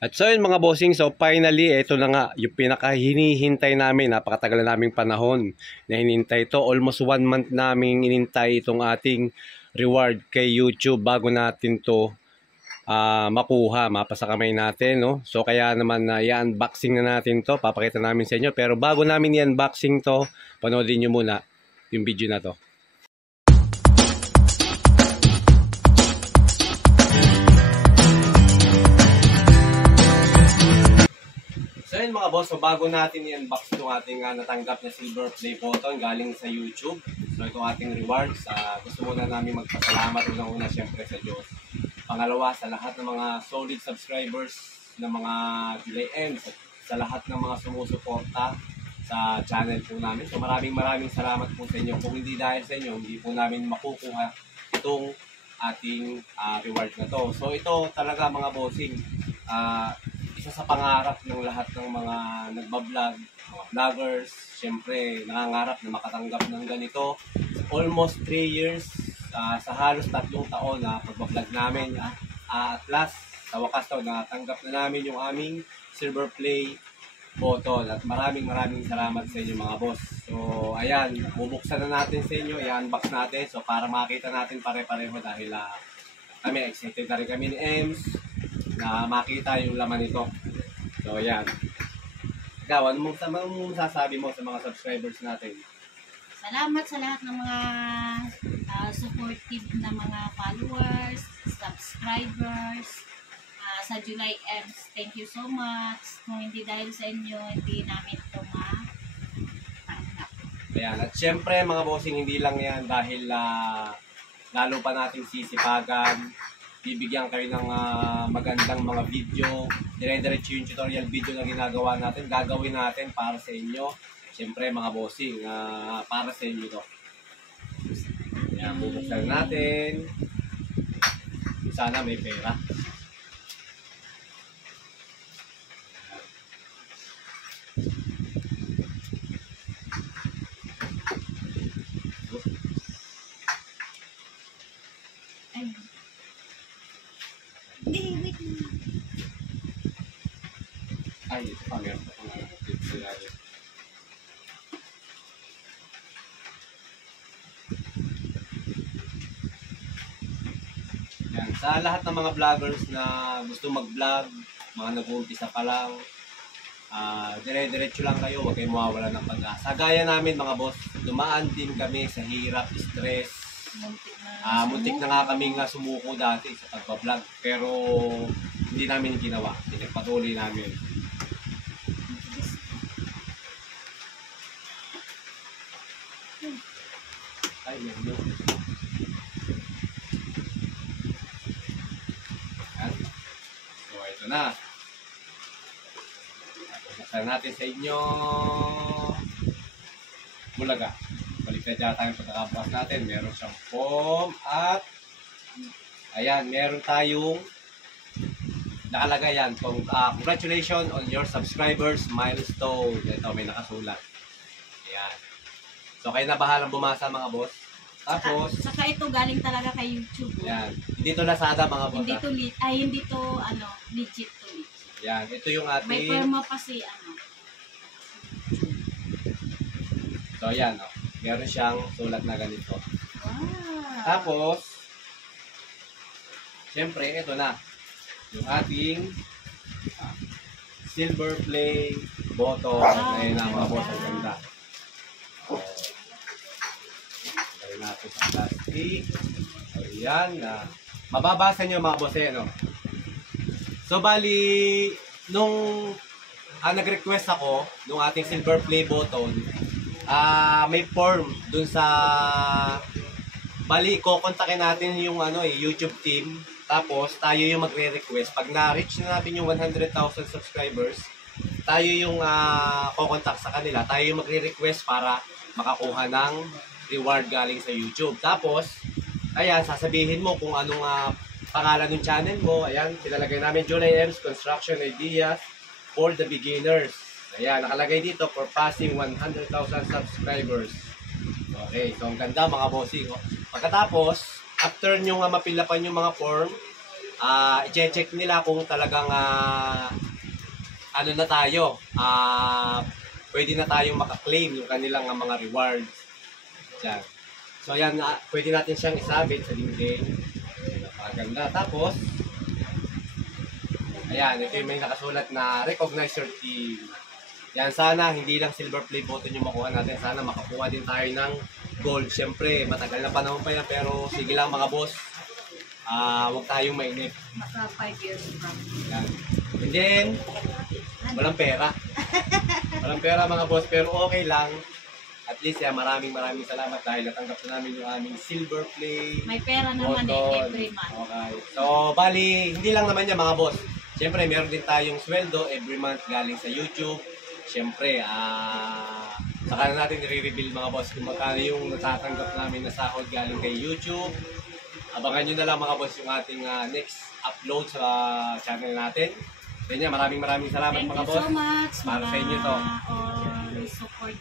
At so yun mga bossing, so finally, ito na nga, yung pinaka-hinihintay namin, napakatagal na naming panahon na hinintay ito. Almost 1 month naming hinintay itong ating reward kay YouTube bago natin to makuha, mapasa kamay natin, no? So kaya naman i-unboxing na natin to, papakita namin sa inyo. Pero bago namin i-unboxing to, panoodin nyo muna yung video na to. So yun mga boss, so bago natin i-unbox itong ating natanggap na silver play button galing sa YouTube. So itong ating rewards, gusto muna namin magpasalamat unang-una syempre sa Diyos. Pangalawa, sa lahat ng mga solid subscribers ng mga July Ends, sa lahat ng mga sumusuporta sa channel po namin. So maraming salamat po sa inyo. Kung hindi dahil sa inyo, hindi po namin makukuha itong ating reward na to. So ito talaga mga bossing, isa sa pangarap ng lahat ng mga nagbablog, mga vloggers, syempre nangangarap na makatanggap ng ganito. Almost 3 years, sa halos 3 taon na pagbablog namin, at last, sa wakas to, natanggap na namin yung aming silver play button. At maraming salamat sa inyo mga boss. So ayan, bubuksan na natin sa inyo, i-unbox natin. So para makita natin pare-pareho dahil kami excited na rin kami ni Ems na makita yung laman nito. So ayan. Ikaw, ano mong sasabi mo sa mga subscribers natin? Salamat sa lahat ng mga supportive na mga followers, subscribers, sa July Ends. Thank you so much. Kung hindi dahil sa inyo, hindi namin ito matanggap. Ayan. At syempre mga bossing, hindi lang yan dahil lalo pa nating sisipagan. Bibigyan kayo ng magandang mga video. Dire-diretso yung tutorial video na ginagawa natin. Gagawin natin para sa inyo. Siyempre mga bossing, para sa inyo ito. Ayan, bubuksan natin. Sana may pera. Wait na. Ay, ito pa. Meron pa pang tips na yun. Yan. Sa lahat ng mga vloggers na gusto mag-vlog, mga nag-uumpisa pa lang, dire-diretso lang kayo, huwag kayong mawawala ng pag-asa. Gaya namin mga boss, dumaan din kami sa hirap, stress. Muntik na nga kaming sumuko dati sa pagbablog, pero hindi namin ginawa. Pinagpatuloy namin. Ay, yun. So, ito na. Buksan natin sa inyo. Bulaga. Baliktad yata yung pagkakabukas natin. Meron siyang foam at ayan, meron tayong nakalagay yan. Congratulations on your subscribers milestone. Ito, may nakasulat. Ayan. So, kayo na bahalang bumasa mga boss. Tapos, saka ito galing talaga kay YouTube. ayan. Hindi to Lazada mga boss. Hindi to legit to legit. Ayan. Ito yung ating... May perma pa si So, ayan. Oh. Meron siyang sulat na ganito. Wow. Tapos, siyempre, ito na. Yung ating silver play button. Ayan na mga boss. Ang ganda. Lagay natin sa plastic. Ayan. Mababasa nyo mga boss. Ayan, oh. So, bali, nung nag-request ako, nung ating silver play button, may form dun sa bali, kukontakin natin yung YouTube team. Tapos, tayo yung magre-request. Pag na-reach na natin yung 100,000 subscribers, tayo yung kukontak sa kanila. Tayo yung magre-request para makakuha ng reward galing sa YouTube. Tapos, ayan, sasabihin mo kung anong pangalan ng channel mo. Ayan, pinalagay namin July Ends Construction Ideas for the Beginners. Ayan, nakalagay dito for passing 100,000 subscribers. Okay, so ang ganda mga bossing. Pagkatapos, after nyo mapilapan yung mga form, i-check nila kung talagang ano na tayo, pwede na tayong makaklaim yung kanilang mga rewards. Yan. So yan, pwede natin siyang isabit sa dingding. Napakaganda. Tapos, ayan, ito yung may nakasulat na recognize your team. Yan, sana hindi lang silver play button yung makuha natin. Sana makakuha din tayo ng gold. Siyempre, matagal na panahon pa yan, pero sige lang mga boss. Huwag tayong mainip. Maka 5 years from. Yan. And then, walang pera. Walang pera mga boss, pero okay lang. At least, maraming salamat dahil natanggap na namin yung aming silver play. May pera naman button. every month. Okay. So, bali, hindi lang naman yan mga boss. Siyempre, meron din tayong sweldo every month galing sa YouTube. Siyempre, saka na natin i-reveal mga boss kung magkano yung natatanggap namin na sahod galing kay YouTube. Abangan nyo na lang mga boss yung ating next upload sa channel natin. Kanya, maraming salamat mga boss. Thank you so much. Para sa inyo to. All support.